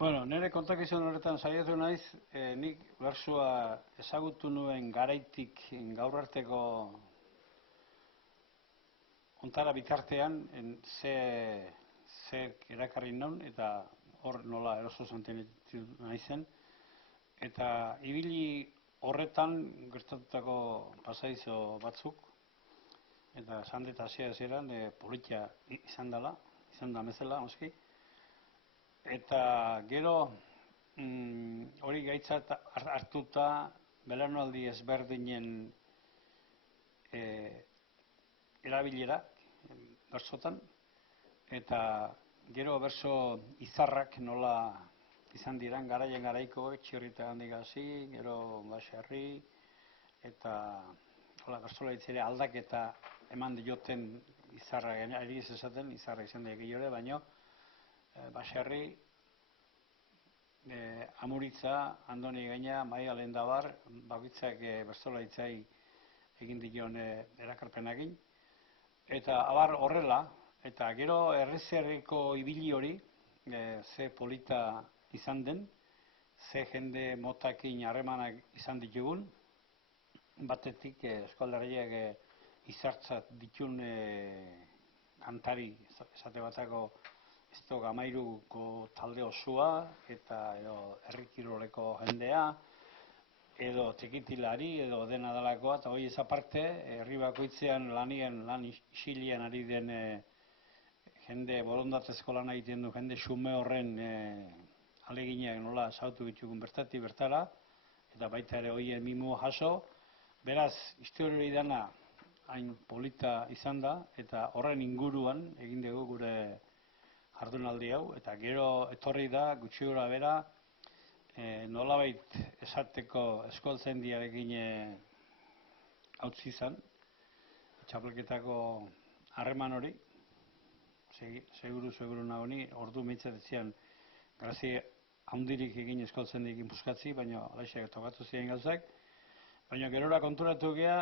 Bueno, nire kontakizun horretan saiatu naiz, nik bertsua ezagutu nuen garaitik gaur arteko ontara bitartean zer erakarri non eta hor nola eroso sentitu naizen. Eta ibili horretan gertatutako pasadizo batzuk, eta esan dut hasiera-hasieran politia izan da bezala, noski. Eta gero hori gaitzat hartuta belaunaldi ezberdinen erabilera bertsotan, eta gero bertso izarrak nola izan diran garaien garaiko, Txirrita handik hasi, gero Baserri, eta bertsolaritzari aldaketa eman dioten izarra, ari ez esaten, izarra izan da gehiore, baino Baserri, Amuritza, Andoni Gaina, Maia Lendabar, bakoitzak bertsolaritzai egin dion erakarpenagin. Eta abar horrela, eta gero errezerriko ibili hori, ze polita izan den, ze jende motakin harremanak izan ditugun, batetik eskualdarriak izartzat ditun kantari, esate batako Gamairuko talde osoa, eta herrikiroleko jendea, edo tekitilari, edo dena dalakoa, eta hori ez aparte, herri bakoitzean lan isilean ari den jende borondatezko lan egiten du, jende xume horren aleginak nola sautu ditugun bertatik bertara, eta baita ere horien mimo jaso. Beraz, historia hori dana hain polita izan da, eta horren inguruan egin dugu gure jardunaldi hau, eta gero etorri da, gutxi gora bera, nolabait esateko eskoltzendiarekin hautzi izan, txapelketako harreman hori, seguru nahoni, ordu mitzatetzean grazi handirik egin eskoltzendiarekin puskatzi, baina alaixak tokatu ziren gauzak, baina gerora konturatu gea,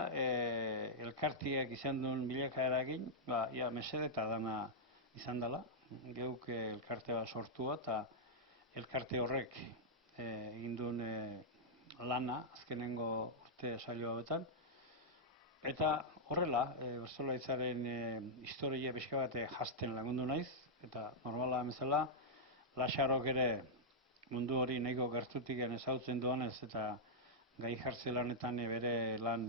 elkartiak izan duen bilakaerarekin, ia mesede eta dana izan dela, geuk elkarte bat sortua, eta elkarte horrek egin duen lana, azkenengo urte saio hauetan. Eta horrela, bertsolaritzaren historia pixka bat jasten lagundu naiz, eta normala bezala, Laxarok ere mundu hori nahiko gertutik ezagutzen duanez, eta gai jartze lanetan bere lan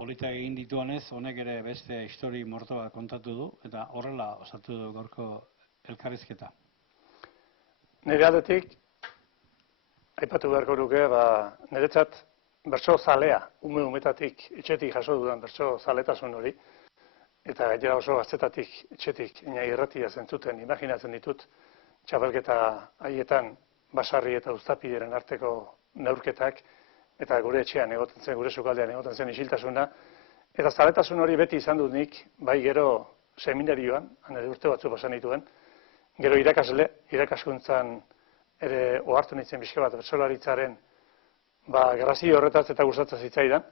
politak egin dituanez, honek ere beste histori morto bat kontatu du, eta horrela osatu du gaurko elkarrizketa. Nire aldetik, aipatu beharko nuke, niretzat bertso zalea, umetatik, etxetik jaso dudan bertso zaletasun hori, eta gainera oso gaztetatik, etxetik, irratia zentzuten, imaginatzen ditut, txapelketa haietan, Basarri eta Uztapideren arteko neurketak, eta gure etxean egoten zen, gure sukaldean egoten zen isiltasuna, eta zaletasun hori beti izan dut nik, bai gero seminarioan, ere urte batzu pasan dituen, gero irakaskuntzan ere ohartu nintzen pixka bat bertsolaritzaren grazio horretaz eta gustatzen zitzaidan,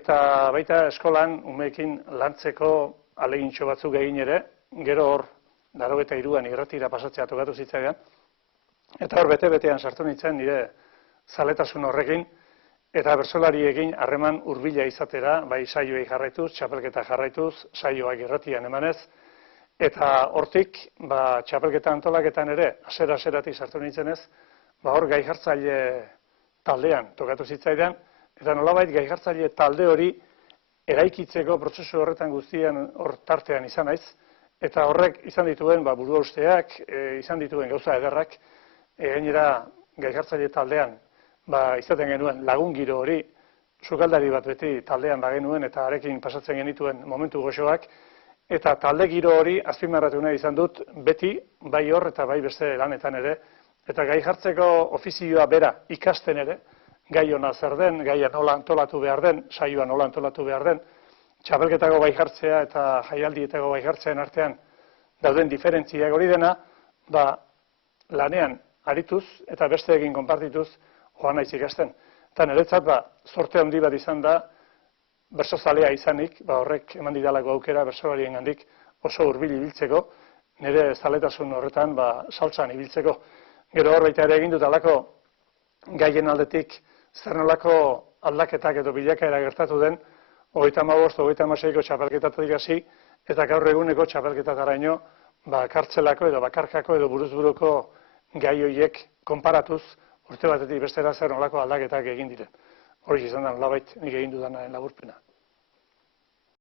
eta baita eskolan umeekin lantzeko ahalegintxo batzuk egin ere, gero hor 93an irratira pasatzea tokatu zitzaidan, eta hor bete-betean sartu nintzen nire zaletasun horrekin, eta bertsolariekin harreman hurbila izatera, bai saioei jarraituz, txapelketa jarraituz, saioak irratian emanez, eta hortik, txapelketa antolaketan ere, hasieratik sartu nintzenez, hor gai jartzaile taldean tokatu zitzaidan, eta nolabait gai jartzaile talde hori eraikitzeko prozesu horretan guztian hor tartean izan naiz, eta horrek izan dituen buruhausteak, izan dituen gauza ederrak, gainera gai jartzaile taldean, izaten genuen lagun giro hori, sukaldari bat beti taldean bagenuen eta arekin pasatzen genituen momentu goxoak, eta talde giro hori azpimarratu nahi izan dut beti, bai hor eta bai beste lanetan ere, eta gai jartzeko ofizioa bera ikasten ere, gai hona zer den, gaia nola antolatu behar den, saioa nola antolatu behar den, txapelketako gai jartzea eta jaialdietako gai jartzean artean dauden diferentziak hori dena, lanean arituz eta besteekin konpartituz joan naiz ikasten. Eta niretzat zorte handi bat izan da bertsozalea izanik, horrek eman didalako aukera bertsolariengandik oso hurbil ibiltzeko, nire zaletasun horretan saltzan ibiltzeko. Gero hor baita ere egin dut alako gaien aldetik zer nolako aldaketak edo bilakaera gertatu den 35-36ko txapelketatik hasi eta gaur eguneko txapelketataraino kartzelako edo bakarkako edo buruzburuko gai horiek konparatuz urte batetik bestera zer nolako aldaketak egin diren. Hori izan da nolabait nik egin dudanaren laburpena.